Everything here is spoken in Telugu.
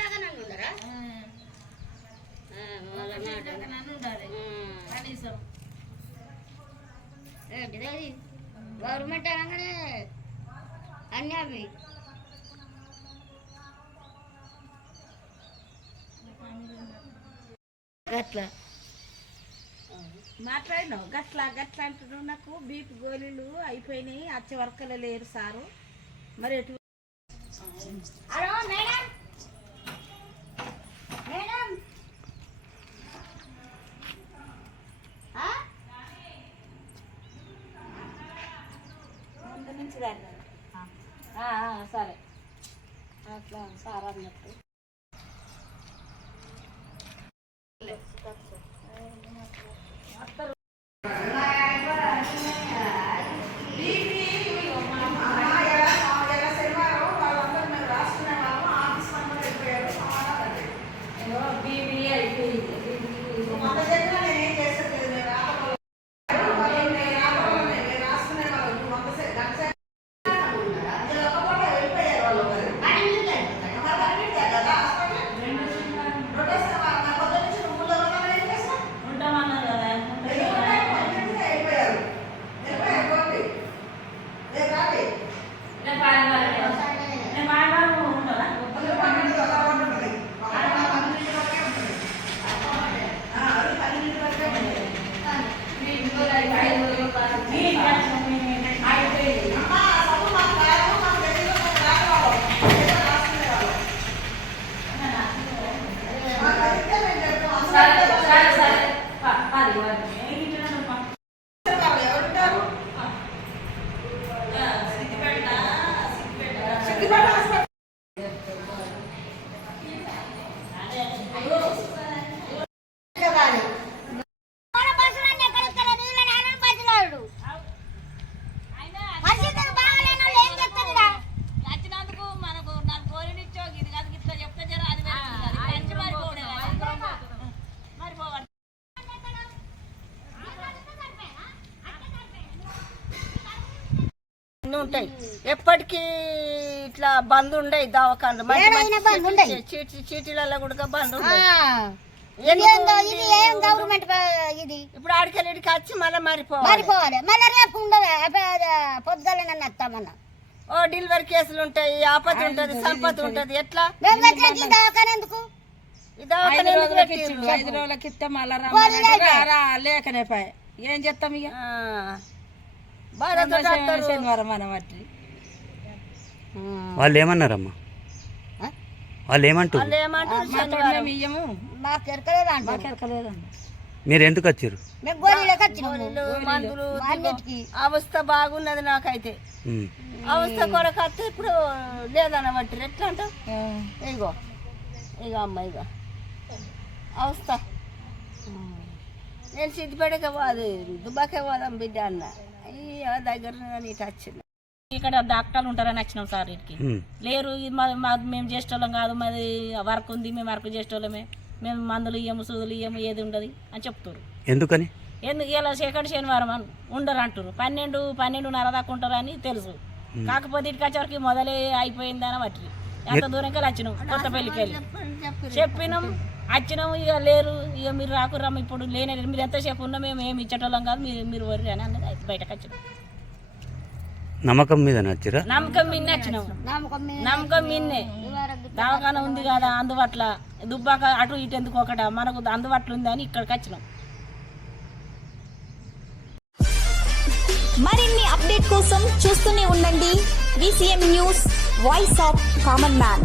దాకా నన్ను ఉండరా? ఏంటిది? గవర్నమెంట్ అనగానే అన్నీ అవి. అట్లా మాట్లాడినావు? గట్లా గట్లా అంటున్నావు నాకు. బీపీ గోళీలు అయిపోయినాయి. వచ్చే వర్కలు లేరు సారు. మరి ఎటు సరే. అట్లా సార్ అన్నట్టు. అన్నీ ఉంటాయి. ఎప్పటికీ ఇట్లా బంద్ దవాఖాన్లు. బంద్ ఉండయి. చీటీ- చీటీ చీటీలలో కూడా బంద్ ఇది గవర్నమెంట్ ఇప్పుడు ఆడికెళ్ళి ఇడికి వచ్చి మళ్ళీ మారిపోవాలి. మారిపోవాలి. మళ్ళీ రేపు ఉండదు? పొద్దుగాల నన్ను వస్తామన్నా ఓ డెలివరీ కేసులు ఉంటాయి ఆపత్తి ఉంటది సంపత్తి ఉంటది. ఎట్లా? దవాఖాన ఎందుకు? ఐదు రోజులకి ఇస్తే మళ్ళా గోళీలు అయిపోయాయి. రా లేకనే పాయ. ఏం చేస్తాం ఇక. శనివారం వాళ్ళు ఏమన్నారమ్మా? వాళ్ళు ఏమంటారు మీరు ఎందుకు వచ్చారు అవస్థ బాగున్నది నాకైతే. అవస్థ కొరకు వస్తే ఇప్పుడు లేదనబట్టి ఎట్లా అంటావు? ఇగో ఇగో అమ్మ ఇగో అవస్థ. నేను సిద్దిపేటకే పోదు దుబ్బాకే పోదాం బిడ్డ అన్న. దగ్గర ఇటు వచ్చింది. ఇక్కడ డాక్టర్లు ఉంటారని వచ్చినాం సార్ వీటికి. లేరు ఇది మా మా- మేము చేసేటోళ్ళం కాదు మాది వర్క్ ఉంది మేము వర్క్ చేసేటోళ్ళమే. మేము మందులు ఇయ్యము సూదులు ఇయ్యము ఏది ఉండదు అని చెప్తారు ఎందుకని? ఎందుకు? ఇలా సెకండ్ శనివారం అని ఉండరు అంటారు పన్నెండు పన్నెండున్నర దాకా ఉంటారు అని తెలుసు కాకపోతే ఇటుకి వచ్చేవరకు మొదలే అయిపోయిందని బట్టి ఎంత దూరంకి వచ్చినాం కొత్త పెళ్ళికి వెళ్ళి. చెప్పినాం. వచ్చినాం ఇక లేరు ఇక మీరు రాకుర్రమ్మ ఇప్పుడు లేనే. మీరు ఎంతసేపు ఉన్నా మేము ఏమి ఇచ్చేటోళ్ళం కాదు మీరు మీరు వరి అని అన్నది బయటకు వచ్చినాం. నమ్మకం మీద నచ్చిరా నమ్మకం మిన్నే వచ్చినాం. నమ్మకం మీద నమ్మకం మిన్నే దవాఖాన ఉంది కదా అందుబాటులో. దుబ్బాక అటు ఇటు ఎందుకు ఒకట? మనకు అందుబాటులో ఉంది అని ఇక్కడికి వచ్చినాం. మరిన్ని అప్డేట్ కోసం చూస్తూనే ఉండండి. VCM news voice of common man